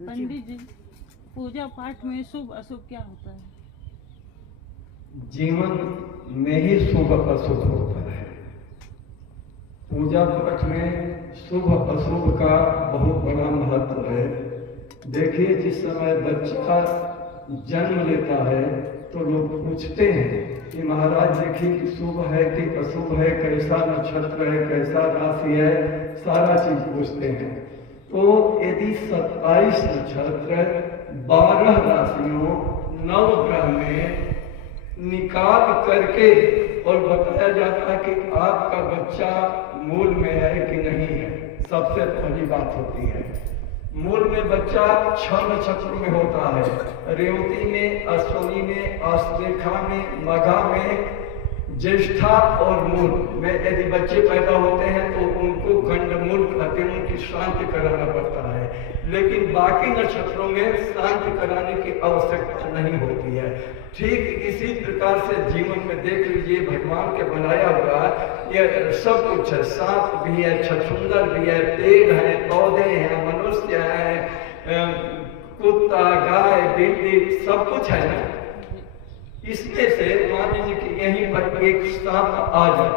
पंडित जी, पूजा पाठ में शुभ अशुभ क्या होता है? जीवन में ही शुभ अशुभ होता है। पूजा पाठ में शुभ अशुभ का बहुत बड़ा महत्व है। देखिए, जिस समय बच्चा जन्म लेता है तो लोग पूछते हैं कि महाराज देखिए कि शुभ है कि अशुभ है, कैसा नक्षत्र है, कैसा राशि है, सारा चीज पूछते हैं। तो यदि 27 नक्षत्र 12 राशियों 9 ग्रह में निकाल करके और बताया जाता है कि आपका बच्चा मूल में है कि नहीं है, सबसे पहली बात होती है। मूल में बच्चा 6 नक्षत्र में होता है, रेवती में, अश्विनी में, आश्लेषा में, मघा में, ज्येष्ठा और मूल में यदि बच्चे पैदा होते हैं तो उनको गंडमूल कहते हैं, उनकी शांति कराना पड़ता है। लेकिन बाकी नक्षत्रों में शांति कराने की आवश्यकता नहीं होती है। ठीक इसी प्रकार से जीवन में देख लीजिए, भगवान के बनाया हुआ यह सब कुछ है। सांप भी है, छछूंदर भी है, पेड़ है, पौधे हैं, मनुष्य है, कुत्ता, गाय, बिल्ली, सब कुछ है ना। इसमें से मान लीजिए कि यहीं पर एक सांप आ जाए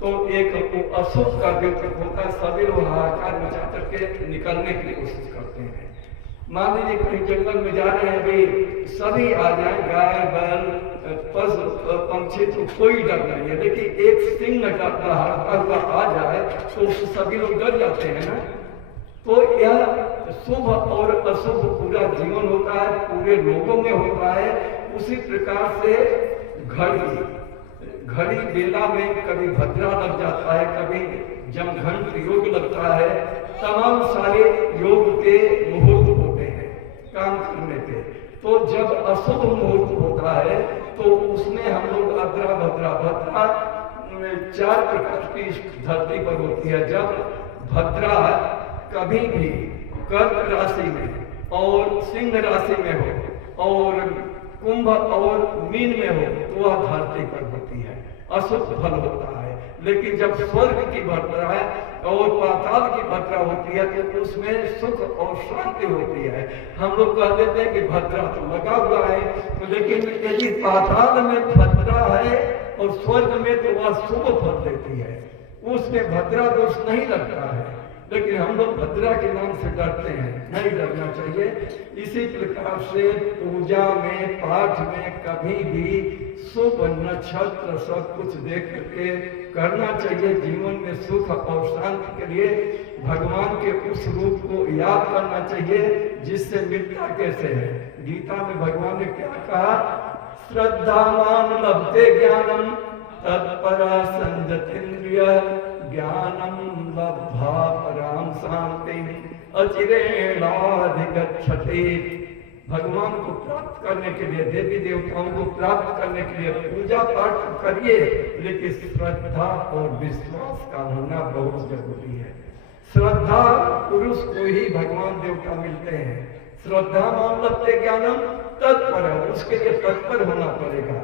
तो एक अशुभ का द्योतक होता है, सभी लोग हाहाकार मचा करके निकलने की कोशिश करते हैं। मान लीजिए कहीं जंगल में जा रहे हैं, अभी सभी आ जाए, गाय, बैल, पशु, पंछी, तो कोई डर नहीं है। लेकिन एक सिंह हड़का हुआ आ जाए तो सभी लोग डर जाते हैं ना। तो यह शुभ और अशुभ पूरा जीवन होता है, पूरे लोगों में होता है। उसी प्रकार से घड़ी बेला में कभी भद्रा लग जाता है, कभी जमघंट योग लगता है। तमाम सारे योग के मुहूर्त होते हैं काम करने के। तो जब अशुभ मुहूर्त होता है तो उसमें हम लोग अद्रा भद्रा 4 प्रकार की धरती पर होती है। जब भद्रा कभी भी कर्क राशि में और सिंह राशि में हो और कुंभ और मीन में हो तो वह धरती पर होती है, अशुभ फल होता है। लेकिन जब स्वर्ग की भद्रा है और पाताल की भद्रा होती है तो उसमें सुख और शांति होती है। हम लोग कह देते हैं कि भद्रा तो लगा हुआ है, लेकिन यदि पाताल में भद्रा है और स्वर्ग में तो वह शुभ फल देती है, उसमें भद्रा दोष नहीं लगता है। लेकिन हम लोग भद्रा के नाम से डरते हैं, नहीं डरना चाहिए। इसी प्रकार से पूजा में, पाठ में कभी भी शुभ नक्षत्र सब कुछ देख करके करना चाहिए। जीवन में सुख और शांति के लिए भगवान के उस रूप को याद करना चाहिए जिससे मिलता कैसे है। गीता में भगवान ने क्या कहा? श्रद्धावान लभते ज्ञानम तत्परा संयतेन्द्रिय ज्ञानम लब्धा पराम शांति अचिरेणाधिगच्छति। भगवान को प्राप्त करने के लिए, देवी देवताओं को प्राप्त करने के लिए पूजा पाठ करिए, लेकिन श्रद्धा और विश्वास का होना बहुत जरूरी है। श्रद्धा पुरुष को ही भगवान देवता मिलते हैं। श्रद्धा मान लगते ज्ञानम तत्पर है, उसके लिए तत्पर होना पड़ेगा,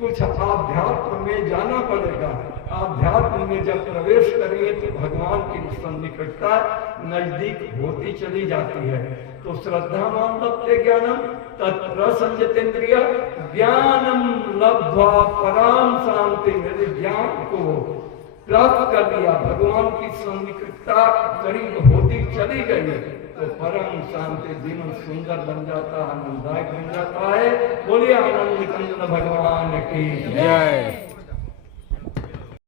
कुछ आध्यात्म में जाना पड़ेगा। आध्यात्म में जब प्रवेश करेंगे तो भगवान की सन्निकटता नजदीक होती चली जाती है। तो श्रद्धा मान लभते ज्ञानम तत्र संयतेन्द्रिय ज्ञानम लब्ध्वा पराम शांति। मेरे ज्ञान को प्राप्त कर लिया, भगवान की सन्निकटता करीब होती चली गई तो परम शांति, जीवन सुंदर बन जाता है, आनंददायक बन जाता है। बोलिए आनंद कंद भगवान की जय।